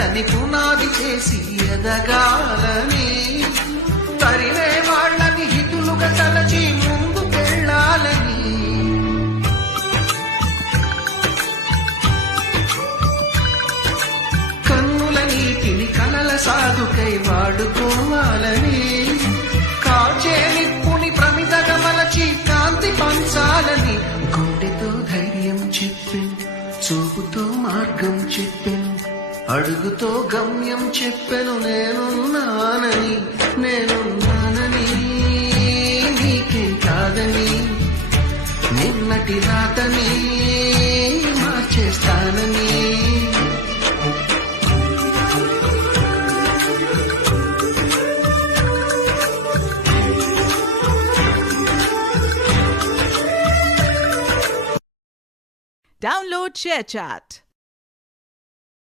వాళ్ళని పునాది చేసి ఎదగాలని, తరిమే వాళ్ళని హితులుగా తలచి ముందుకెళ్ళాలని, కన్నుల నీటిని కలల సాగుకై వాడుకోవాలని, కాచే నిప్పుని ప్రమిదగా మలచి కాంతి పంచాలని, గుండెతో ధైర్యం చెప్పెను, చూపుతో మార్గం చెప్పెను, అడుగుతో గమ్యం చెప్పెను, నేనున్నానని నీకేం కాదని, నిన్నటి రాతని మార్చేస్తానని. Download ShareChat.